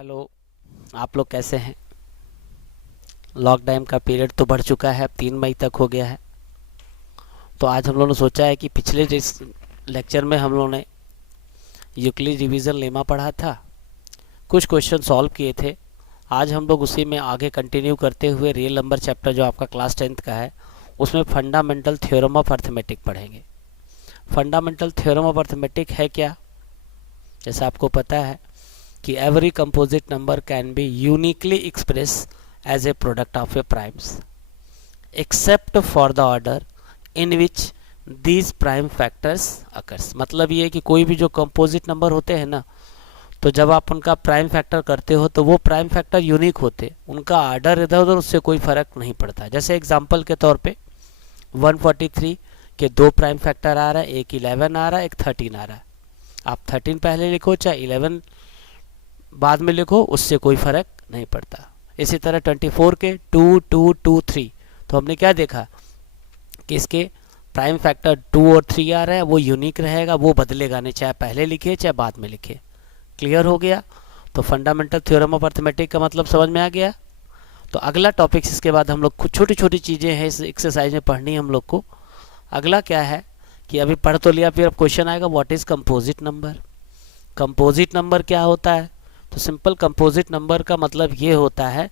Hello. आप लोग कैसे हैं? लॉकडाउन का पीरियड तो बढ़ चुका है, अब 3 मई तक हो गया है। तो आज हम लोगों ने सोचा है कि पिछले लेक्चर में हम लोगों ने यूक्लिड डिवीज़न लेमा पढ़ा था, कुछ क्वेश्चन सॉल्व किए थे। आज हम लोग उसी में आगे कंटिन्यू करते हुए रियल नंबर चैप्टर जो आपका क्लास 10th का है उसमें फंडामेंटल थ्योरम ऑफ अर्थमेटिक पढ़ेंगे। फंडामेंटल थ्योरम ऑफ अर्थमेटिक है क्या? जैसा आपको पता है कि every composite number can be uniquely expressed as a product of a primes except for the order in which these prime factors occurs। मतलब ये है कि कोई भी जो कंपोजिट नंबर होते हैं ना, तो जब आप उनका प्राइम फैक्टर करते हो तो वो प्राइम फैक्टर यूनिक होते, उनका आर्डर इधर उधर उससे कोई फर्क नहीं पड़ता। जैसे एग्जांपल के तौर पे 143 के दो प्राइम फैक्टर आ रहा है, एक 11 आ रहा है, एक 13 आ रहा है। आप 13 पहले लिखो चाहे 11 बाद में लिखो, उससे कोई फर्क नहीं पड़ता। इसी तरह 24 के 2 2 2 3, तो हमने क्या देखा कि इसके प्राइम फैक्टर 2 और 3 आ रहा है, वो यूनिक रहेगा, वो बदलेगा नहीं, चाहे पहले लिखे चाहे बाद में लिखे। क्लियर हो गया? तो फंडामेंटल थ्योरम ऑफ अर्थमेटिक का मतलब समझ में आ गया। तो अगला टॉपिक इसके बाद हम लोग कुछ छोटी छोटी चीज़ें हैं इस एक्सरसाइज में पढ़नी हम लोग को। अगला क्या है कि अभी पढ़ तो लिया, फिर अब क्वेश्चन आएगा what is composite number. Composite number क्या होता है? तो सिंपल कंपोजिट नंबर का मतलब ये होता है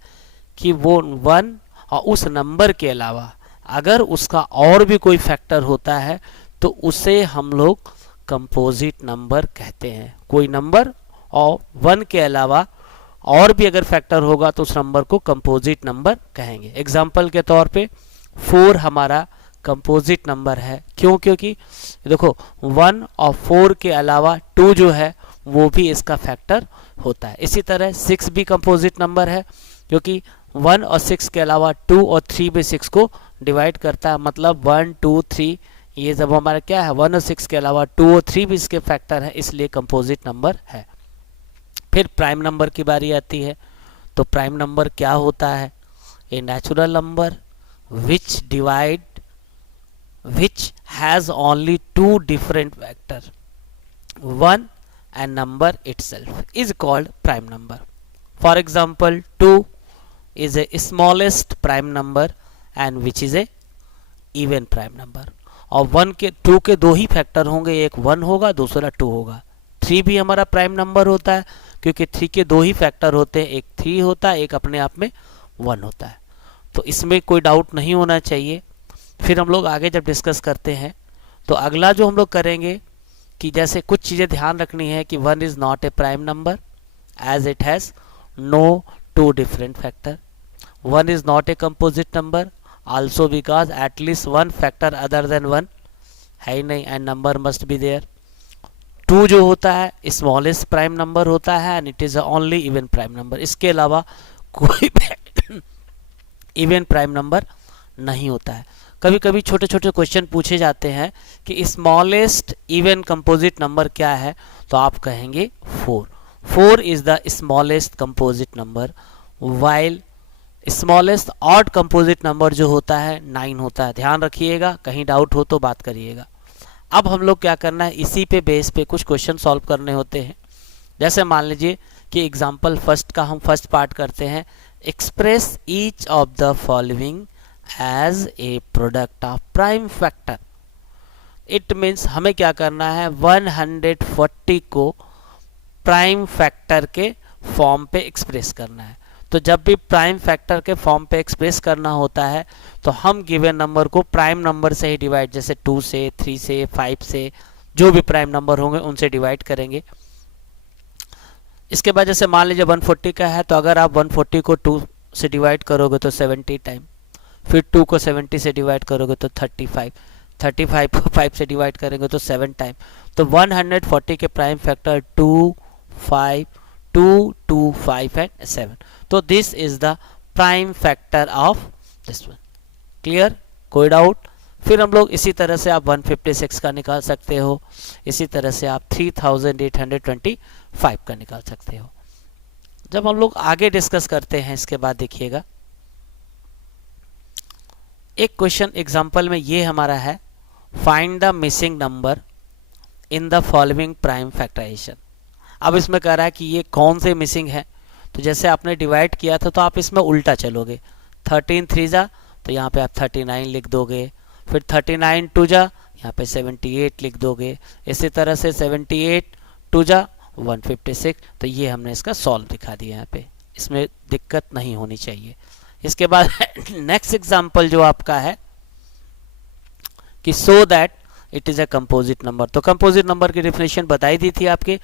कि वो वन और उस नंबर के अलावा अगर उसका और भी कोई फैक्टर होता है तो उसे हम लोग कंपोजिट नंबर कहते हैं। कोई नंबर और वन के अलावा और भी अगर फैक्टर होगा तो उस नंबर को कंपोजिट नंबर कहेंगे। एग्जाम्पल के तौर पे 4 हमारा कंपोजिट नंबर है। क्यों? क्योंकि देखो 1 और 4 के अलावा 2 जो है वो भी इसका फैक्टर होता है। इसी तरह 6 भी कंपोजिट नंबर है क्योंकि 1 और 6 के अलावा 2 और 3 भी 6 को डिवाइड करता है। मतलब 1 2 3 ये जब हमारा क्या है 1 और 6 के अलावा 2 और 3 भी इसके फैक्टर है, इसलिए कंपोजिट नंबर है। फिर प्राइम नंबर की बारी आती है। तो प्राइम नंबर क्या होता है? A natural number which has only 2 different vector, 1 and number itself is called prime number. For example, 2 is a smallest prime number and which is a even prime number. और 2 के दो ही factor होंगे, एक 1 होगा दूसरा 2 होगा। 3 भी हमारा प्राइम नंबर होता है क्योंकि 3 के दो ही फैक्टर होते हैं, एक 3 होता है, एक अपने आप में 1 होता है। तो इसमें कोई डाउट नहीं होना चाहिए। फिर हम लोग आगे जब डिस्कस करते हैं तो अगला जो हम लोग करेंगे कि जैसे कुछ चीज़ें ध्यान रखनी है कि 1 is not a prime number as it has no 2 different factor. 1 is not a composite number also because at least 1 factor other than 1 है ही नहीं and number must be there. 2 जो होता है स्मॉलेस्ट प्राइम नंबर होता है and it is only even prime number. इसके अलावा कोई इवन प्राइम नंबर नहीं होता है। कभी कभी छोटे छोटे क्वेश्चन पूछे जाते हैं कि स्मॉलेस्ट इवन कंपोजिट नंबर क्या है, तो आप कहेंगे 4। 4 is the smallest composite number, while smallest odd composite number जो होता है 9 होता है। ध्यान रखिएगा, कहीं डाउट हो तो बात करिएगा। अब हम लोग क्या करना है, इसी पे बेस पे कुछ क्वेश्चन सॉल्व करने होते हैं। जैसे मान लीजिए कि एग्जाम्पल फर्स्ट का हम फर्स्ट पार्ट करते हैं, express each of the following as a product of prime factor। it means हमें क्या करना है 140 को प्राइम फैक्टर के फॉर्म पे एक्सप्रेस करना है। तो जब भी प्राइम फैक्टर के फॉर्म पे एक्सप्रेस करना होता है तो हम गिवन नंबर को प्राइम नंबर से ही डिवाइड, जैसे 2 से 3 से 5 से जो भी प्राइम नंबर होंगे उनसे डिवाइड करेंगे। इसके बाद जैसे मान लीजिए 140 का है तो अगर आप 140 को 2 से डिवाइड करोगे तो 70 टाइम, फिर 2 को 70 से डिवाइड करोगे तो 35, 35 को 5 से डिवाइड करेंगे तो 7 टाइम। तो 140 के प्राइम फैक्टर 2 5 2 2 5 एंड 7। तो this is the prime factor of this one. Clear? कोई डाउट? फिर हम लोग इसी तरह से आप 156 का निकाल सकते हो, इसी तरह से आप 3825 का निकाल सकते हो। जब हम लोग आगे डिस्कस करते हैं इसके बाद देखिएगा एक क्वेश्चन एग्जांपल में ये हमारा है, find the missing number in the following prime factorization. अब इसमें कह रहा है कि ये कौन से मिसिंग है, तो जैसे आपने डिवाइड किया था तो आप इसमें उल्टा चलोगे, 13 3 जा तो यहाँ पे आप 39 लिख दोगे, फिर 39 2 जा यहाँ पे 78 लिख दोगे, इसी तरह से 78 2 जा 156। तो ये हमने इसका सॉल्व दिखा दिया यहाँ पे, इसमें दिक्कत नहीं होनी चाहिए। इसके बाद नेक्स्ट एग्जांपल जो आपका है कि so that it is a composite number. तो कंपोजिट नंबर की डेफिनेशन बताई दी थी आपके,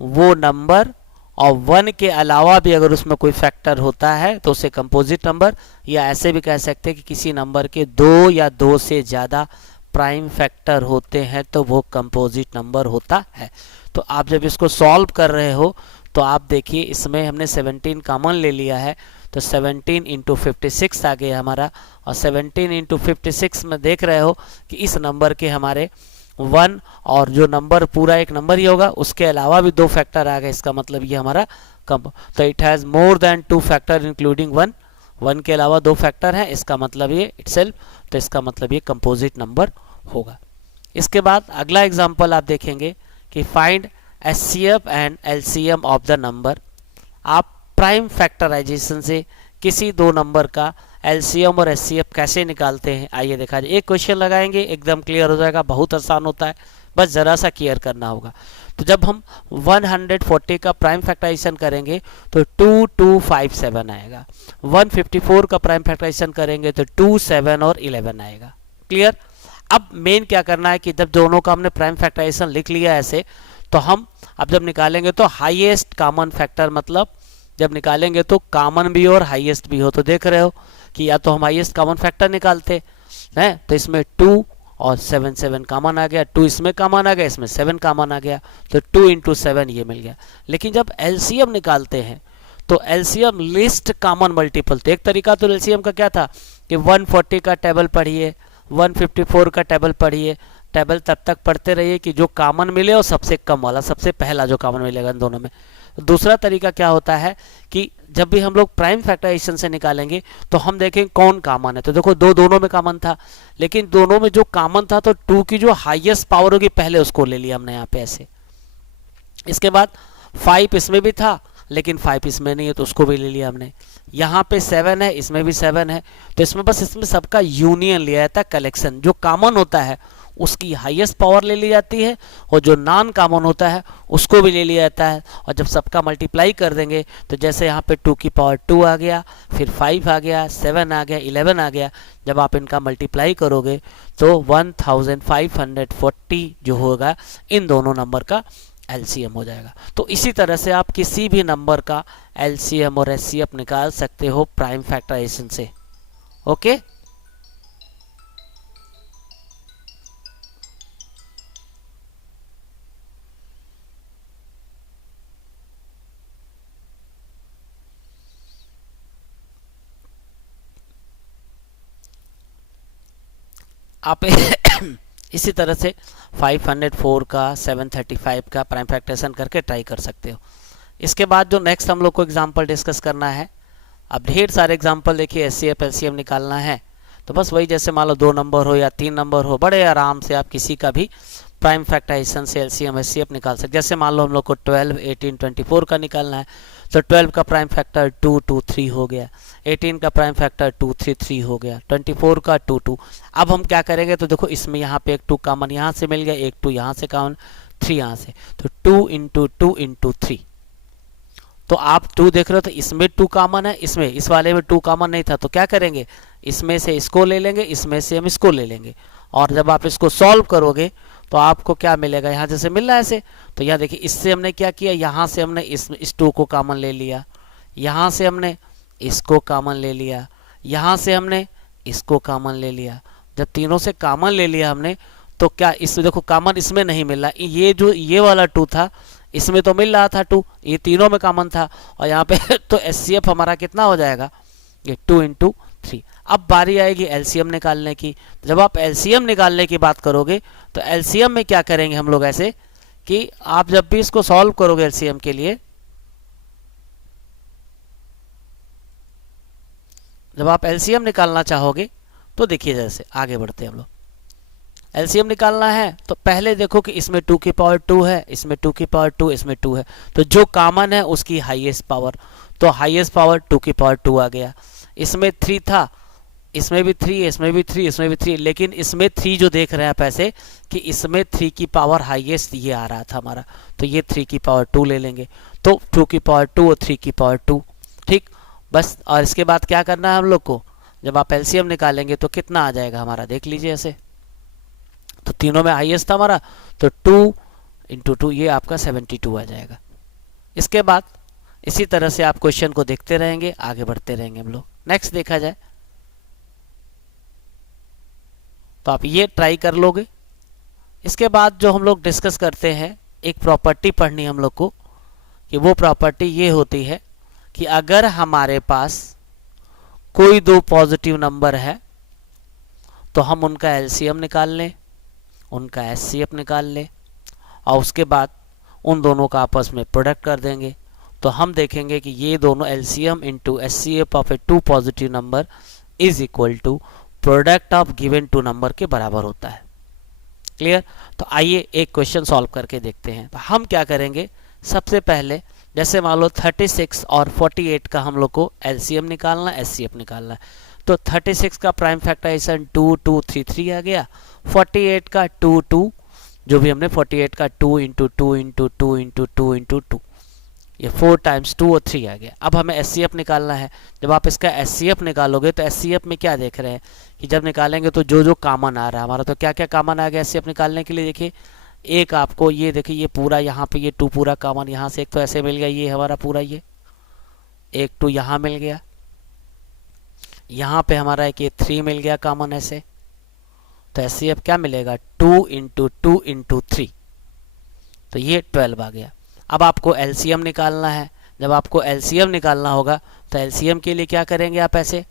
वो नंबर और 1 के अलावा भी अगर उसमें कोई फैक्टर होता है तो उसे कंपोजिट नंबर, या ऐसे भी कह सकते हैं कि किसी नंबर के 2 या 2 से ज़्यादा प्राइम फैक्टर होते हैं तो वो कंपोजिट नंबर होता है। तो आप जब इसको सॉल्व कर रहे हो तो आप देखिए इसमें हमने 17 कॉमन ले लिया है, तो 17 इंटू 56 आ गया हमारा, और 17 इंटू 56 में देख रहे हो कि इस नंबर के हमारे 1 और जो नंबर पूरा एक नंबर ही होगा उसके अलावा भी 2 फैक्टर आ गए, इसका मतलब ये हमारा कम, तो it has more than 2 factor including 1, 1 के अलावा 2 फैक्टर हैं, इसका मतलब ये इटसेल्फ, तो इसका मतलब ये कंपोजिट नंबर होगा। इसके बाद अगला एग्जाम्पल आप देखेंगे कि find HCF and LCM of the number. आप प्राइम फैक्टराइजेशन से किसी दो नंबर का एलसीएम और एचसीएफ कैसे निकालते हैं, आइए देखा जाए। एक क्वेश्चन लगाएंगे एकदम क्लियर हो जाएगा, बहुत आसान होता है, बस ज़रा सा क्लियर करना होगा। तो जब हम 140 का प्राइम फैक्टराइजेशन करेंगे तो 2257 आएगा, 154 का प्राइम फैक्टराइजेशन करेंगे तो 2 7 और 11 आएगा। क्लियर। अब मेन क्या करना है कि जब दोनों का हमने प्राइम फैक्टराइजेशन लिख लिया ऐसे, तो हम अब जब निकालेंगे तो हाईएस्ट कॉमन फैक्टर, मतलब जब निकालेंगे तो कॉमन भी हो और हाईएस्ट भी हो। तो देख रहे हो कि या तो हम हाईएस्ट कॉमन फैक्टर निकालते हैं, तो इसमें 2 और 7 7 कॉमन आ गया, 2 इसमें कॉमन आ गया, इसमें 7 कॉमन आ गया, तो 2 इंटू 7 ये मिल गया। लेकिन जब एलसीएम निकालते हैं तो एलसीएम लिस्ट कॉमन मल्टीपल, तो एक तरीका तो एलसीएम का क्या था कि 140 का टेबल पढ़िए, 154 का टेबल पढ़िए, टेबल तब तक पढ़ते रहिए कि जो कॉमन मिले और सबसे कम वाला, सबसे पहला जो कॉमन मिलेगा इन दोनों में। दूसरा तरीका क्या होता है कि जब भी हम लोग प्राइम फैक्टराइजेशन से निकालेंगे तो हम देखें कौन कॉमन है। तो देखो दोनों में कॉमन था, लेकिन दोनों में जो कॉमन था तो 2 की जो हाईएस्ट पावर होगी पहले उसको ले लिया हमने यहाँ पे ऐसे। इसके बाद 5 इसमें भी था लेकिन 5 इसमें नहीं है तो उसको भी ले लिया हमने। यहाँ पे 7 है, इसमें भी 7 है, तो इसमें बस इसमें सबका यूनियन लिया जाता है, कलेक्शन। जो कॉमन होता है उसकी हाईएस्ट पावर ले ली जाती है और जो नॉन कॉमन होता है उसको भी ले लिया जाता है। और जब सबका मल्टीप्लाई कर देंगे तो जैसे यहाँ पे 2 की पावर 2 आ गया, फिर 5 आ गया, 7 आ गया, 11 आ गया, जब आप इनका मल्टीप्लाई करोगे तो 1540 जो होगा इन दोनों नंबर का एलसीएम हो जाएगा। तो इसी तरह से आप किसी भी नंबर का एलसीएम और एचसीएफ निकाल सकते हो प्राइम फैक्टराइजेशन से। ओके, आप इसी तरह से 504 का 735 का प्राइम फैक्टराइजेशन करके ट्राई कर सकते हो। इसके बाद जो नेक्स्ट हम लोग को एग्जांपल डिस्कस करना है, अब ढेर सारे एग्जांपल देखिए एचसीएफ एलसीएम निकालना है, तो बस वही जैसे मान लो 2 नंबर हो या 3 नंबर हो, बड़े आराम से आप किसी का भी प्राइम फैक्टराइजेशन से एलसीएम एचसीएफ निकाल सकते। जैसे मान लो हम लोग को 12 18 24 का निकालना है, तो 12 का प्राइम फैक्टर 2 2 3 हो गया, 18 का प्राइम फैक्टर 2 3 3 हो गया, 24 का 2 2। अब हम क्या करेंगे तो देखो इसमें यहाँ पे एक 2 कॉमन यहाँ से मिल गया, एक 2 यहाँ से कॉमन, 3 यहाँ से, तो 2 इंटू 2 इंटू 3। तो आप 2 देख रहे हो तो इसमें 2 कॉमन है, इसमें इस वाले में 2 कॉमन नहीं था, तो क्या करेंगे इसमें से इसको ले लेंगे, इसमें से हम इसको ले लेंगे, और जब आप इसको सॉल्व करोगे तो आपको क्या मिलेगा, यहाँ जैसे मिल रहा है ऐसे, तो यहाँ देखिए इससे हमने क्या किया, यहाँ से हमने इस 2 को कॉमन ले लिया, यहाँ से हमने इसको कॉमन ले लिया, यहाँ से हमने इसको कॉमन ले लिया। जब तीनों से कॉमन ले लिया हमने तो क्या इसमें देखो कॉमन इसमें नहीं मिल रहा, ये जो ये वाला 2 था इसमें तो मिल रहा था 2, ये तीनों में कॉमन था, और यहाँ पे तो एचसीएफ हमारा कितना हो जाएगा, ये 2 इंटू 3। अब बारी आएगी एलसीएम निकालने की। जब आप एलसीएम निकालने की बात करोगे तो एलसीएम में क्या करेंगे हम लोग ऐसे कि आप जब भी इसको सॉल्व करोगे एलसीएम के लिए, जब आप एलसीएम निकालना चाहोगे तो देखिए जैसे आगे बढ़ते हैं हम लोग। एलसीएम निकालना है तो पहले देखो कि इसमें 2 की पावर 2 है, इसमें 2 की पावर 2, इसमें 2 है, तो जो कॉमन है उसकी हाईएस्ट पावर, तो हाईएस्ट पावर 2 की पावर 2 आ गया। इसमें 3 था, इसमें भी 3, इसमें भी 3, इसमें भी 3, लेकिन इसमें 3 जो देख रहे हैं आप ऐसे कि इसमें 3 की पावर हाईएस्ट ये आ रहा था हमारा, तो ये 3 की पावर 2 ले लेंगे। तो 2 की पावर 2 और 3 की पावर 2, ठीक बस। और इसके बाद क्या करना है हम लोग को, जब आप एलसीएम निकालेंगे तो कितना आ जाएगा हमारा, देख लीजिए ऐसे। तो तीनों में हाईएस्ट था हमारा, तो 2 इंटू 2 ये आपका 72 आ जाएगा। इसके बाद इसी तरह से आप क्वेश्चन को देखते रहेंगे, आगे बढ़ते रहेंगे हम लोग। नेक्स्ट देखा जाए तो आप ये ट्राई कर लोगे। इसके बाद जो हम लोग डिस्कस करते हैं, एक प्रॉपर्टी पढ़नी हम लोग को, कि वो प्रॉपर्टी ये होती है कि अगर हमारे पास कोई दो पॉजिटिव नंबर है तो हम उनका एलसीएम निकाल लें, उनका एचसीएफ निकाल लें, और उसके बाद उन दोनों का आपस में प्रोडक्ट कर देंगे। तो हम देखेंगे कि ये दोनों LCM into HCF of a 2 positive number is equal to product of given 2 number के बराबर होता है। क्लियर? तो आइए एक क्वेश्चन सॉल्व करके देखते हैं। तो हम क्या करेंगे, सबसे पहले जैसे मान लो 36 और 48 का हम लोग को एलसीएम निकालना है, एचसीएफ निकालना है। तो 36 का प्राइम फैक्टराइजेशन 2 2 3 3 आ गया, 48 का 2 2, जो भी हमने 48 का 2 इंटू 2 इंटू 2 इंटू 2 इंटू 2, ये 4 टाइम्स 2 और 3 आ गया। अब हमें एचसीएफ निकालना है। जब आप इसका एचसीएफ निकालोगे तो एचसीएफ में क्या देख रहे हैं कि जब निकालेंगे तो जो जो कॉमन आ रहा है हमारा, तो क्या क्या कॉमन आ गया एचसीएफ निकालने के लिए, देखिए एक आपको ये देखिए ये पूरा यहाँ पे ये 2 पूरा कॉमन, यहाँ से एक तो ऐसे मिल गया, ये हमारा पूरा ये एक 2 यहाँ मिल गया, यहाँ पे हमारा एक ये 3 मिल गया कॉमन ऐसे। तो एचसीएफ क्या मिलेगा, 2 इंटू 2 इंटू 3, तो ये 12 आ गया। अब आपको एलसीएम निकालना है। जब आपको एलसीएम निकालना होगा तो एलसीएम के लिए क्या करेंगे आप ऐसे,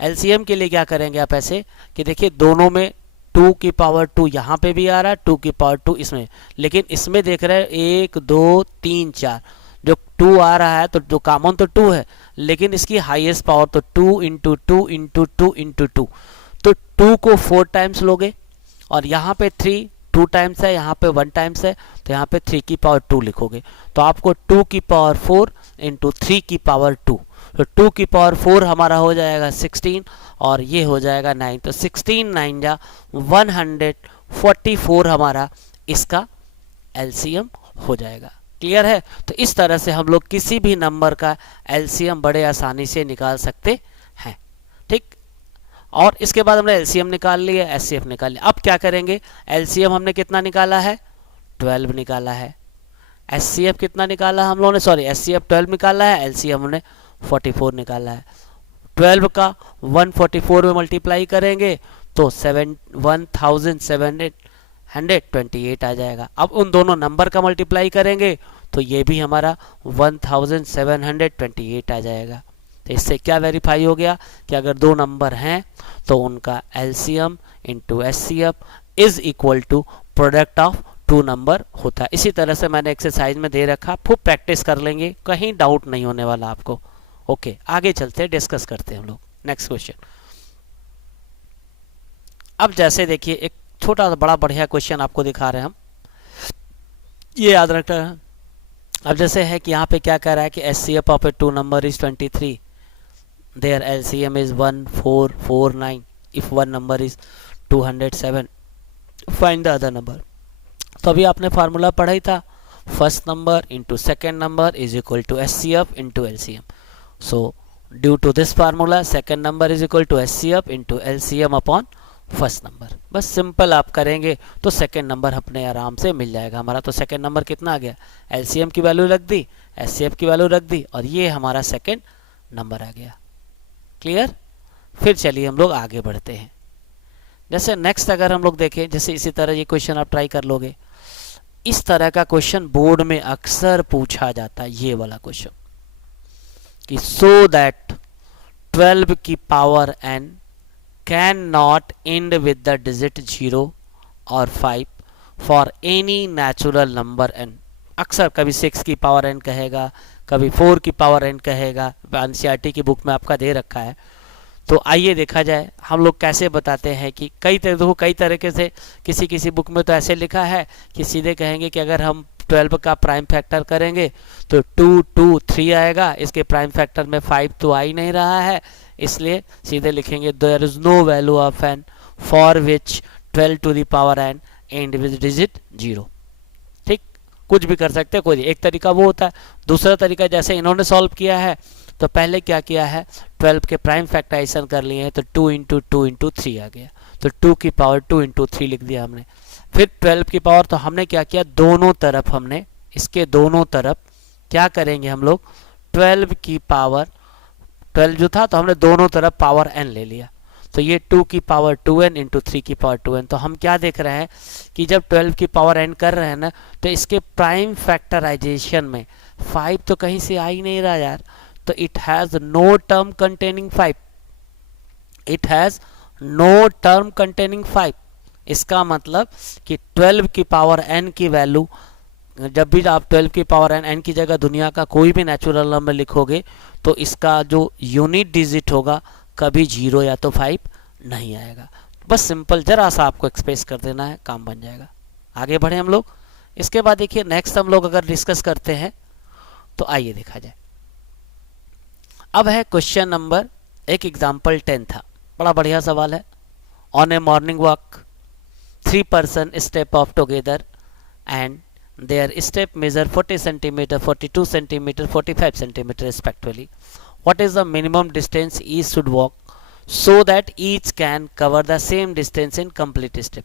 एलसीएम के लिए क्या करेंगे आप ऐसे कि देखिए दोनों में 2 की पावर 2 यहाँ पे भी आ रहा है, 2 की पावर 2 इसमें, लेकिन इसमें देख रहे हैं 1 2 3 4 जो 2 आ रहा है, तो जो कॉमन तो 2 है, लेकिन इसकी हाईएस्ट पावर तो 2 इंटू 2 इंटू 2 इंटू 2, तो 2 को 4 टाइम्स लोगे, और यहाँ पे 3 2 टाइम्स है, यहाँ पे 1 टाइम्स है, तो यहाँ पे 3 की पावर 2 लिखोगे। तो आपको 2 की पावर 4 इंटू 3 की पावर 2, तो 2 की पावर 4 हमारा हो जाएगा 16 और ये हो जाएगा 9, तो 16 9 जा 144 हमारा इसका एलसीएम हो जाएगा। क्लियर है? तो इस तरह से हम लोग किसी भी नंबर का एलसीएम बड़े आसानी से निकाल सकते हैं। ठीक, और इसके बाद हमने एलसीएम निकाल लिया, एचसीएफ निकाल लिया। अब क्या करेंगे, एलसीएम हमने कितना निकाला है, 12 निकाला है। एचसीएफ कितना निकाला हम लोगों ने, सॉरी एचसीएफ 12 निकाला है, एलसीएम हमने 44 निकाला है। 12 का 144 में मल्टीप्लाई करेंगे तो 1728 आ जाएगा। अब उन दोनों नंबर का मल्टीप्लाई करेंगे तो ये भी हमारा 1728 आ जाएगा। तो इससे क्या वेरीफाई हो गया कि अगर दो नंबर हैं तो उनका LCM into HCF is equal to product of 2 number होता है। इसी तरह से मैंने एक्सरसाइज में दे रखा, खूब प्रैक्टिस कर लेंगे, कहीं डाउट नहीं होने वाला आपको। ओके, आगे चलते हैं, डिस्कस करते हैं हम लोग। Next question. अब जैसे देखिए एक छोटा सा बड़ा बढ़िया क्वेश्चन आपको दिखा रहे हैं हम, ये याद रखना है। अब जैसे है कि यहाँ पे क्या कह रहा है कि HCF of a 2 number is 23, their LCM is 1449, if one number is 207, find the other number। तो अभी आपने फार्मूला पढ़ा ही था, first number into second number is equal to HCF into LCM. So due to this formula second number is equal to HCF into LCM upon first number. बस simple आप करेंगे तो सेकेंड नंबर अपने आराम से मिल जाएगा हमारा। तो सेकेंड नंबर कितना आ गया, एलसीएम की वैल्यू रख दी, एचसीएफ की वैल्यू रख दी, और ये हमारा सेकेंड नंबर आ गया। क्लियर? फिर चलिए हम लोग आगे बढ़ते हैं। जैसे नेक्स्ट अगर हम लोग देखें, जैसे इसी तरह ये क्वेश्चन आप ट्राई कर लोगे, इस तरह का क्वेश्चन बोर्ड में अक्सर पूछा जाता है, ये वाला क्वेश्चन कि सो दैट 12 की power n can not and with the digit 0 और 5 for any natural number n। अक्सर कभी 6 की पावर n कहेगा, कभी 4 की पावर n कहेगा, एनसीईआरटी की बुक में आपका दे रखा है। तो आइए देखा जाए हम लोग कैसे बताते हैं कि कई तरीके से किसी किसी बुक में तो ऐसे लिखा है कि सीधे कहेंगे कि अगर हम 12 का प्राइम फैक्टर करेंगे तो 2 2 3 आएगा, इसके प्राइम फैक्टर में 5 तो आ ही नहीं रहा है, इसलिए सीधे लिखेंगे there is no value of n for which 12 to the power n and with digit 0। ठीक, कुछ भी कर सकते हैं, कोई एक तरीका वो होता है। दूसरा तरीका जैसे इन्होंने सॉल्व किया है, तो पहले क्या किया है 12 के प्राइम फैक्टराइजेशन कर लिए हैं, तो 2 इंटू 2 इंटू 3 आ गया, तो 2 की पावर 2 इंटू 3 लिख दिया हमने। फिर 12 की पावर, तो हमने क्या किया दोनों तरफ, हमने इसके दोनों तरफ क्या करेंगे हम लोग 12 की पावर 12 जो था, तो हमने दोनों तरफ पावर n ले लिया, तो ये 2 की पावर 2n इंटू 3 की पावर 2n। तो हम क्या देख रहे हैं कि जब 12 की पावर n कर रहे हैं ना, तो इसके प्राइम फैक्टराइजेशन में 5 तो कहीं से आ ही नहीं रहा यार, तो it has no term containing 5, it has no term containing 5। इसका मतलब कि 12 की पावर n की वैल्यू, जब भी आप 12 की पावर n की जगह दुनिया का कोई भी नेचुरल नंबर लिखोगे, तो इसका जो यूनिट डिजिट होगा कभी 0 या तो 5 नहीं आएगा। बस सिंपल जरा सा आपको एक्सप्रेस कर देना है, काम बन जाएगा। आगे बढ़े हम लोग। इसके बाद देखिए नेक्स्ट हम लोग अगर डिस्कस करते हैं, तो आइए देखा जाए। अब है क्वेश्चन नंबर, एक एग्जाम्पल 10 था, बड़ा बढ़िया सवाल है। On A morning walk 3 person step of together and their step measure 40 cm, 42 cm, 45 cm respectively. What is the minimum distance each should walk so that each can cover the same distance in complete step?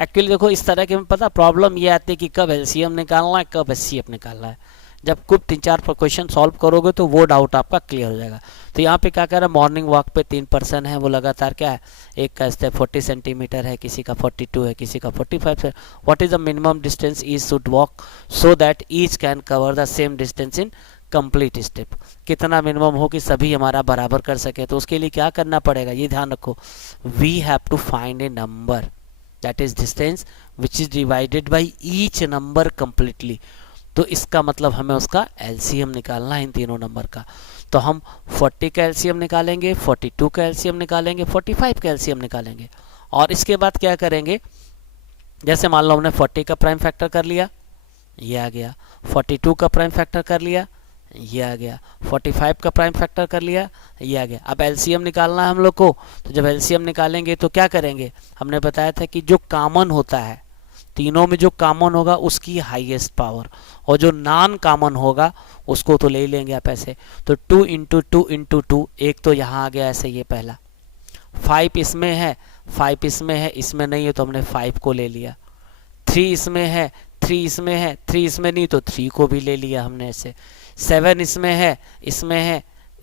Actually देखो इस तरह के में पता problem ये आती है कि कब एलसीएम निकालना है, कब एचसीएफ निकालना है। जब कुछ 3-4 क्वेश्चन सॉल्व करोगे तो वो डाउट आपका क्लियर हो जाएगा। तो यहाँ पे क्या कह रहा है, मॉर्निंग वॉक पे 3 पर्सन है, वो लगातार क्या है, एक का स्टेप 40 सेंटीमीटर है, किसी का 42 है, किसी का 45 है। What is the minimum distance each should walk so that each can cover the same distance in complete step? कितना मिनिमम हो कि सभी हमारा बराबर कर सके? तो उसके लिए क्या करना पड़ेगा, ये ध्यान रखो, we have to find a number that is distance which is divided by each number completely. तो इसका मतलब हमें उसका एलसीएम निकालना है इन तीनों नंबर का। तो हम 40 का एलसीएम निकालेंगे, 42 का एलसीएम निकालेंगे, 45 का एलसीएम निकालेंगे, और इसके बाद क्या करेंगे, जैसे मान लो हमने 40 का प्राइम फैक्टर कर लिया, ये आ गया, 42 का प्राइम फैक्टर कर लिया, ये आ गया, 45 का प्राइम फैक्टर कर लिया, ये आ गया। अब एलसीएम निकालना है हम लोग को, तो जब एलसीएम निकालेंगे तो क्या करेंगे, हमने बताया था कि जो कॉमन होता है तीनों में, जो कॉमन होगा उसकी हाईएस्ट पावर, और जो नॉन कॉमन होगा उसको तो ले लेंगे आप ऐसे। तो 2 इंटू 2 इंटू 2, एक तो यहाँ आ गया ऐसे, ये पहला, 5 इसमें है, 5 इसमें है, इसमें नहीं है तो हमने 5 को ले लिया, 3 इसमें है, 3 इसमें है, 3 इसमें नहीं तो 3 को भी ले लिया हमने ऐसे, 7 इसमें है,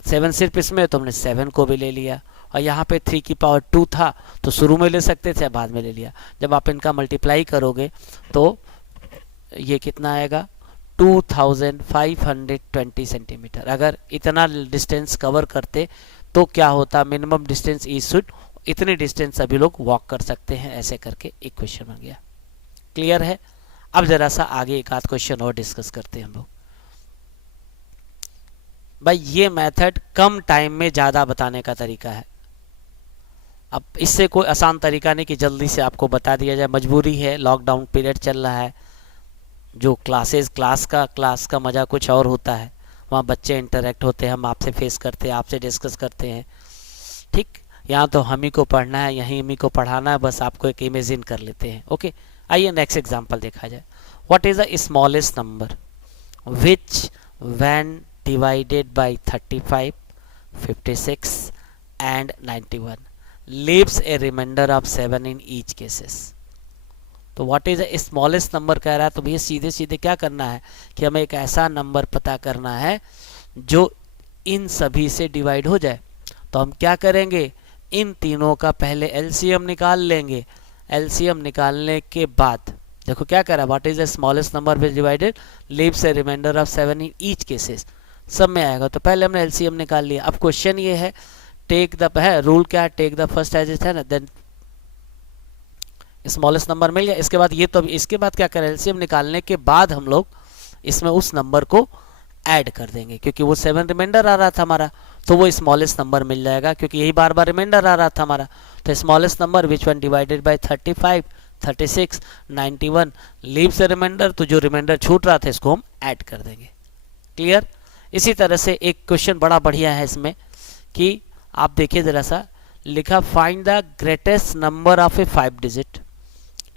7 सिर्फ इसमें तो हमने 7 को भी ले लिया, और यहाँ पे 3 की पावर 2 था तो शुरू में ले सकते थे, बाद में ले लिया। जब आप इनका मल्टीप्लाई करोगे तो ये कितना आएगा, 2520 सेंटीमीटर। अगर इतना डिस्टेंस कवर करते तो क्या होता, मिनिमम डिस्टेंस ई शुड, इतने डिस्टेंस सभी लोग वॉक कर सकते हैं, ऐसे करके एक क्वेश्चन बन गया। क्लियर है? अब जरा सा आगे एक आध क्वेश्चन और डिस्कस करते हैं हम लोग। भाई ये मेथड कम टाइम में ज़्यादा बताने का तरीका है। अब इससे कोई आसान तरीका नहीं कि जल्दी से आपको बता दिया जाए, मजबूरी है, लॉकडाउन पीरियड चल रहा है, जो क्लास का मज़ा कुछ और होता है, वहाँ बच्चे इंटरेक्ट होते हैं, हम आपसे फेस करते हैं, आपसे डिस्कस करते हैं। ठीक, यहाँ तो हम ही को पढ़ना है, यहीं हम ही को पढ़ाना है, बस आपको एक इमेजिन कर लेते हैं। ओके, आइए नेक्स्ट एग्जांपल देखा जाए। What is the smallest number which when divided by 35, 56 and 91 leaves a remainder of 7 in each cases? तो what is the smallest number कह रहा है, तो भैया सीधे सीधे क्या करना है कि हमें एक ऐसा नंबर पता करना है जो इन सभी से डिवाइड हो जाए। तो हम क्या करेंगे, इन तीनों का पहले एलसीएम निकाल लेंगे, एलसीएम निकालने के बाद देखो क्या कर रहा है, what is the smallest number which divided leaves a remainder of 7 in each cases, सब में आएगा। तो पहले हमने एलसीएम निकाल लिया। अब क्वेश्चन ये है, टेक द है रूल क्या है, take the first as it है ना, देन स्मॉलेस्ट नंबर मिल गया। इसके बाद ये तो इसके बाद क्या करें, एलसीएम निकालने के बाद हम लोग इसमें उस नंबर को ऐड कर देंगे, क्योंकि वो 7 रिमाइंडर आ रहा था हमारा, तो वो स्मॉलेस्ट नंबर मिल जाएगा, क्योंकि यही बार बार रिमाइंडर आ रहा था हमारा। तो smallest number which one divided by 35, 36, 91 leaves remainder, तो जो रिमाइंडर छूट रहा था इसको हम ऐड कर देंगे। क्लियर। इसी तरह से एक क्वेश्चन बड़ा बढ़िया है इसमें कि आप देखिए जरा सा, लिखा find the greatest number of A 5 digit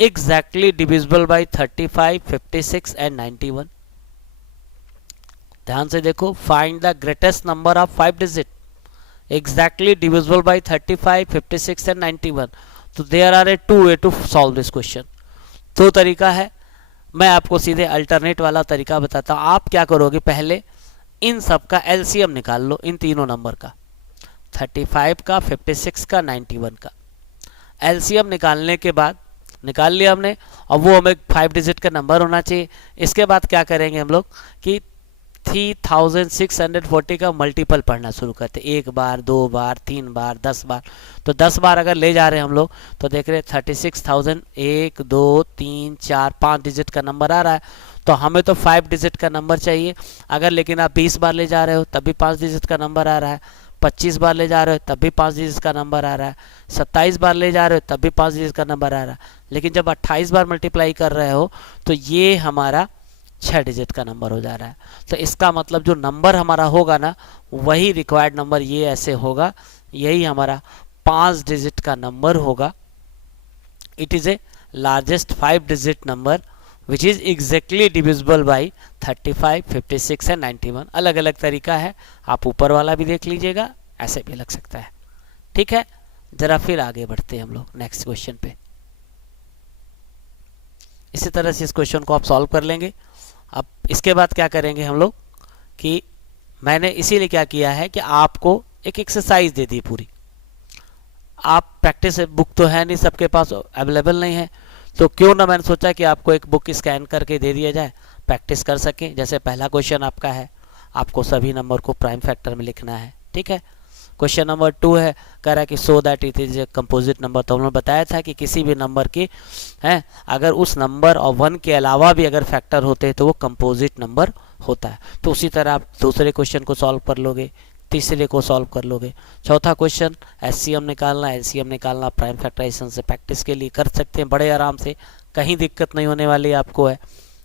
exactly divisible by 35, 56 and 91। ध्यान से देखो, find the greatest number of 5 digit exactly divisible by 35, 56 and 91। तो there are a two way to solve this question। दो तरीका है, मैं आपको सीधे अल्टरनेट वाला तरीका बताता हूँ। आप क्या करोगे, पहले इन सब का एलसीएम निकाल लो, इन तीनों नंबर का, 35 का, 56 का, 91 का एलसीएम निकालने के बाद, निकाल लिया हमने, और वो हमें 5 डिजिट का नंबर होना चाहिए। इसके बाद क्या करेंगे हम लोग कि 3640 का मल्टीपल पढ़ना शुरू करते, एक बार, दो बार, 3 बार, 10 बार। तो 10 बार अगर ले जा रहे हैं हम लोग तो देख रहे 36,000, 1 2 3 4 5 डिजिट का नंबर आ रहा है। तो हमें तो 5 डिजिट का नंबर चाहिए। अगर लेकिन आप 20 बार ले जा रहे हो तब भी 5 डिजिट का नंबर आ रहा है, 25 बार ले जा रहे हो तब भी 5 डिजिट का नंबर आ रहा है, 27 बार ले जा रहे हो तब भी 5 डिजिट का नंबर आ रहा है। लेकिन जब 28 बार मल्टीप्लाई कर रहे हो तो ये हमारा 6 डिजिट का नंबर हो जा रहा है। तो इसका मतलब जो नंबर हमारा होगा ना, वही रिक्वायर्ड नंबर ये ऐसे होगा, यही हमारा 5 डिजिट का नंबर होगा। It is a largest 5 digit number which is exactly divisible by 35, 56 and 91। अलग अलग तरीका है, आप ऊपर वाला भी देख लीजिएगा, ऐसे भी लग सकता है। ठीक है, जरा फिर आगे बढ़ते हैं हम लोग नेक्स्ट क्वेश्चन पे। इसी तरह से इस क्वेश्चन को आप सॉल्व कर लेंगे। अब इसके बाद क्या करेंगे हम लोग कि मैंने इसीलिए क्या किया है कि आपको एक एक्सरसाइज दे दी पूरी। आप प्रैक्टिस बुक तो है नहीं, सबके पास अवेलेबल नहीं है, तो क्यों ना मैंने सोचा कि आपको एक बुक स्कैन करके दे दिया जाए, प्रैक्टिस कर सकें। जैसे पहला क्वेश्चन आपका है, आपको सभी नंबर को प्राइम फैक्टर में लिखना है। ठीक है। क्वेश्चन नंबर 2 है, कह रहा है कि so that it is a composite number. तो हमने बताया था कि किसी भी नंबर की है, अगर उस नंबर और 1 के अलावा भी अगर फैक्टर होते हैं तो वो कंपोजिट नंबर होता है। तो उसी तरह आप दूसरे क्वेश्चन को सॉल्व कर लोगे, तीसरे को सॉल्व कर लोगे। चौथा क्वेश्चन एचसीएम निकालना, एलसीएम निकालना प्राइम फैक्टराइजेशन से प्रैक्टिस के लिए कर सकते हैं बड़े आराम से, कहीं दिक्कत नहीं होने वाली आपको है।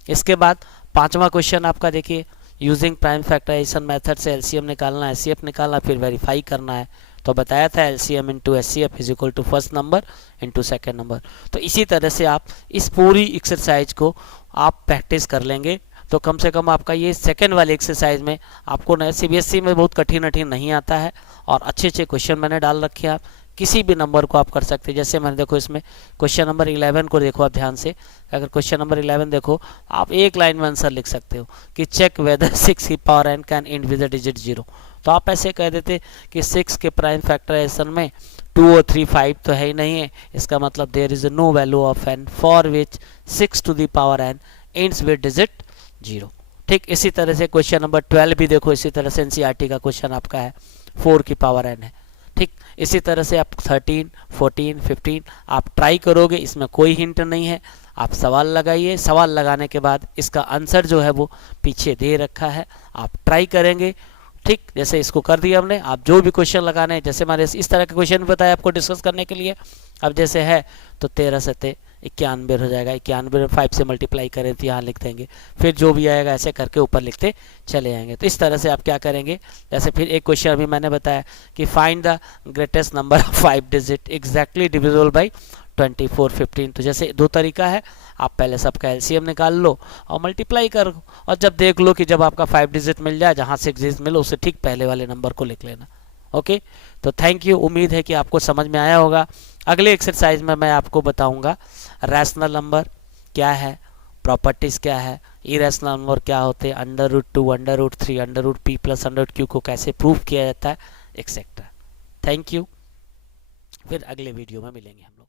इसके बाद 5वां क्वेश्चन आपका देखिए, यूजिंग प्राइम फैक्टराइजेशन मेथड से एलसीएम निकालना, एचसीएफ निकालना, फिर वेरीफाई करना है। तो बताया था LCM into HCF is equal to first number into second number. तो इसी तरह से आप इस पूरी एक्सरसाइज को आप प्रैक्टिस कर लेंगे तो कम से कम आपका ये सेकेंड वाली एक्सरसाइज में आपको न सीबीएसई में बहुत कठिन नहीं आता है, और अच्छे अच्छे क्वेश्चन मैंने डाल रखे हैं। आप किसी भी नंबर को आप कर सकते हैं। जैसे मैंने देखो इसमें क्वेश्चन नंबर 11 को देखो आप ध्यान से, अगर क्वेश्चन नंबर 11 देखो, आप एक लाइन में आंसर लिख सकते हो कि चेक वेदर 6 की power n can and with the digit 0। तो आप ऐसे कह देते कि 6 के प्राइम फैक्टराइजेशन में 2 और 3 5 तो है ही नहीं है, इसका मतलब there is no value of n for which 6 to the power n ends with digit 0। ठीक इसी तरह से क्वेश्चन नंबर 12 भी देखो, इसी तरह से एनसीईआरटी का क्वेश्चन आपका है 4 की पावर n है। ठीक इसी तरह से आप 13, 14, 15 आप ट्राई करोगे, इसमें कोई हिंट नहीं है। आप सवाल लगाइए, सवाल लगाने के बाद इसका आंसर जो है वो पीछे दे रखा है, आप ट्राई करेंगे। ठीक जैसे इसको कर दिया हमने, आप जो भी क्वेश्चन लगाने हैं, जैसे मैंने इस तरह के क्वेश्चन बताया आपको डिस्कस करने के लिए। अब जैसे है तो 13 से 91 हो जाएगा, 91 5 से मल्टीप्लाई करें तो यहाँ लिख देंगे, फिर जो भी आएगा ऐसे करके ऊपर लिखते चले जाएंगे। तो इस तरह से आप क्या करेंगे, जैसे फिर एक क्वेश्चन अभी मैंने बताया कि find the greatest number of 5 digit exactly divisible by 24, 15। तो जैसे दो तरीका है, आप पहले सबका एलसीएम निकाल लो और मल्टीप्लाई करो, और जब देख लो कि जब आपका 5 डिजिट मिल जाए, जहाँ 6 डिजिट मिले उससे ठीक पहले वाले नंबर को लिख लेना। ओके, तो थैंक यू, उम्मीद है कि आपको समझ में आया होगा। अगले एक्सरसाइज में मैं आपको बताऊंगा रैशनल नंबर क्या है, प्रॉपर्टीज क्या है, इरेशनल नंबर क्या होते हैं, √2, √3, √p प्लस √q को कैसे प्रूव किया जाता है, एक्सेट्रा। थैंक यू, फिर अगले वीडियो में मिलेंगे हम लोग।